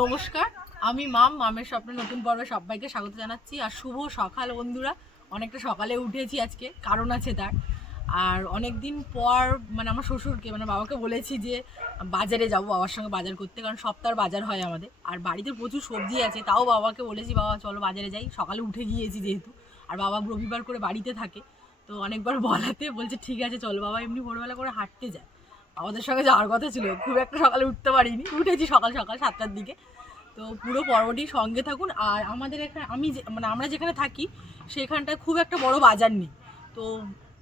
নমস্কার, আমি মাম, মামের স্বপ্ন নতুন পর্বে সবাইকে স্বাগত জানাচ্ছি আর শুভ সকাল বন্ধুরা। অনেকটা সকালে উঠেছি আজকে, কারণ আছে তার। আর অনেক দিন পর মানে আমার শ্বশুরকে মানে বাবাকে বলেছি যে বাজারে যাব, বাবার সঙ্গে বাজার করতে, কারণ সপ্তাহ বাজার হয় আমাদের। আর বাড়িতে প্রচুর সবজি আছে, তাও বাবাকে বলেছি, বাবা, চলো বাজারে যাই। সকালে উঠে গিয়েছি যেহেতু। আর বাবা রবিবার করে বাড়িতে থাকে, তো অনেকবার বলাতে বলছে, ঠিক আছে, চলো বাবা। এমনি ভোরবেলা করে হাঁটতে যায়। আমাদের সঙ্গে যাওয়ার কথা ছিল, খুব একটা সকালে উঠতে পারিনি, উঠেছি সকাল সকাল সাতটার দিকে। তো পুরো পর্বটি সঙ্গে থাকুন, আর আমাদের এখানে, আমি যে মানে আমরা যেখানে থাকি, সেখানটায় খুব একটা বড় বাজার নেই। তো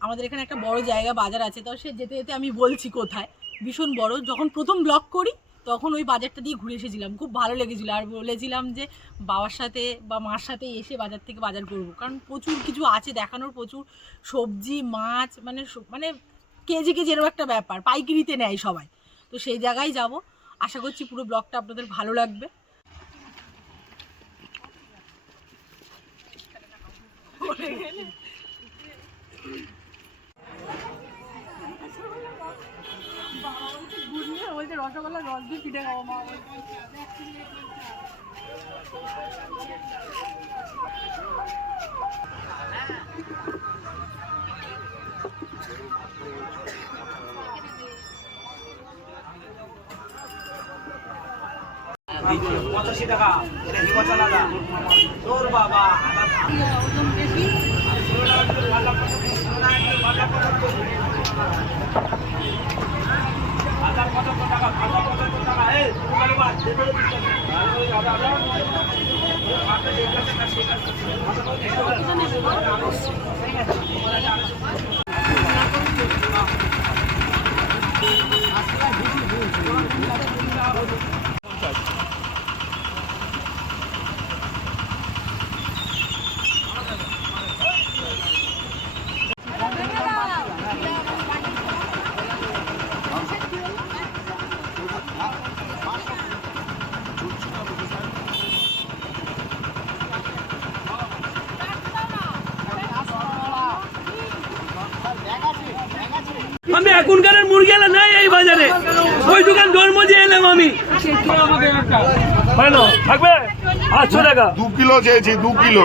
আমাদের এখানে একটা বড় জায়গা বাজার আছে, তো সে যেতে যেতে আমি বলছি কোথায়, ভীষণ বড়। যখন প্রথম ব্লগ করি তখন ওই বাজারটা দিয়ে ঘুরে এসেছিলাম। খুব ভালো লেগেছিলো। আর বলেছিলাম যে বাবার সাথে বা মার সাথে এসে বাজার থেকে বাজার করব। কারণ প্রচুর কিছু আছে দেখানোর, প্রচুর সবজি, মাছ মানে মানে কেজি কেজি এরকম একটা ব্যাপার। পাইকিরিতে নেয় সবাই। তো সেই জায়গায় যাব। আশা করছি পুরো ব্লগটা আপনাদের ভালো লাগবে। রসগোল্লা রস দিয়ে পিঠে খাব মা পঁচাশি টাকা তোর বাবা ওজন বেশি পঁচাত্তর টাকা হাজার পঁচাত্তর টাকা এই তুই বাদ দেবে আদা আদা আমি এখনকার মুরগি এলে নাই এই বাজারে। ওই দোকান জন্ম দিয়ে এলাম আমি। থাকবে? আটশো টাকা। দু কিলো চেয়েছি দু কিলো।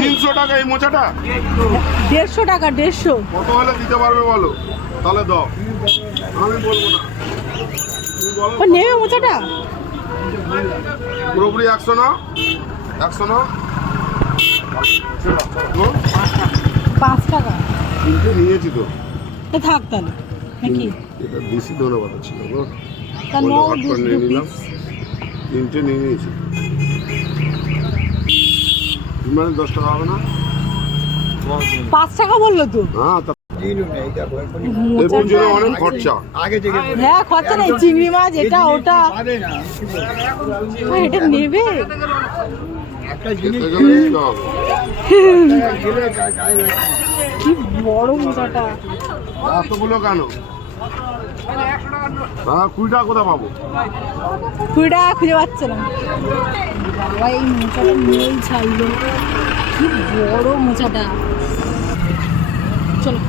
তিনশো টাকা এই মোচাটা? দেড়শো টাকা দেড়শো। কত হলে দিতে পারবে বলো? তাহলে দাও। আমি বলব না। ও নেবে মোচাটা? পুরোপুরি একশো না? একশো না? পাঁচ টাকা। তিনটে নিয়েছি তো। তো থাক তাহলে। নাকি? এটা বেশি কথা ছিল গো। তা তিনটে নিয়ে নিয়েছি। মানে দশ টাকা হবে না। পাঁচ টাকা বলল তো? হ্যাঁ তা মোচার লেবুর জন্য অনেক খরচা। হ্যাঁ খরচা নেই চিংড়ি মাছ এটা ওটা। নেবে? কি বড় মোচাটা। এতগুলো কেন? হ্যাঁ কুড়ি টাকা কোথায় পাবো? কুড়ি টাকা খুঁজে পাচ্ছে না। বাবা এই মোচাটা নিয়েই ছাড়লো। কি বড় মোচাটা। চলো।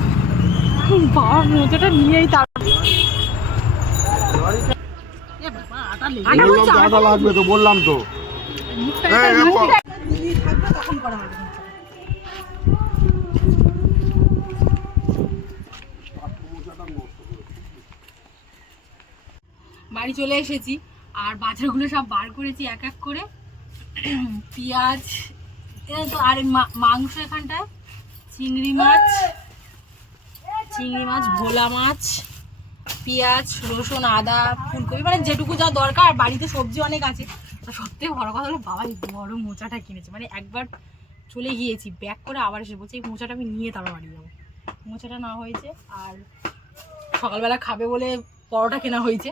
বাবা মোচাটা নিয়েই তার আটা বললাম তো লাগবে তো বললাম তো। তখন করা হবে। বাড়ি চলে এসেছি। আর বাজারগুলো সব বার করেছি এক এক করে। পেঁয়াজ তো আর মাংস এখানটায়। চিংড়ি মাছ চিংড়ি মাছ, ভোলা মাছ, পেঁয়াজ, রসুন, আদা, ফুলকপি মানে যেটুকু যা দরকার। বাড়িতে সবজি অনেক আছে। থেকে বড় কথা হলো বাবা এই বড় মোচাটা কিনেছে। মানে একবার চলে গিয়েছি, ব্যাক করে আবার এসে বলছি, এই মোচাটা আমি নিয়ে তারপর বাড়ি যাব। মোচাটা না হয়েছে, আর সকালবেলা খাবে বলে পরোটা কেনা হয়েছে।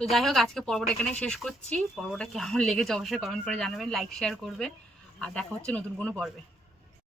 তো যাই হোক, আজকে পর্বটা এখানে শেষ করছি। পর্বটা কেমন লেগেছে অবশ্যই কমেন্ট করে জানাবেন লাইক শেয়ার করবে আর দেখা হচ্ছে নতুন কোনো পর্বে।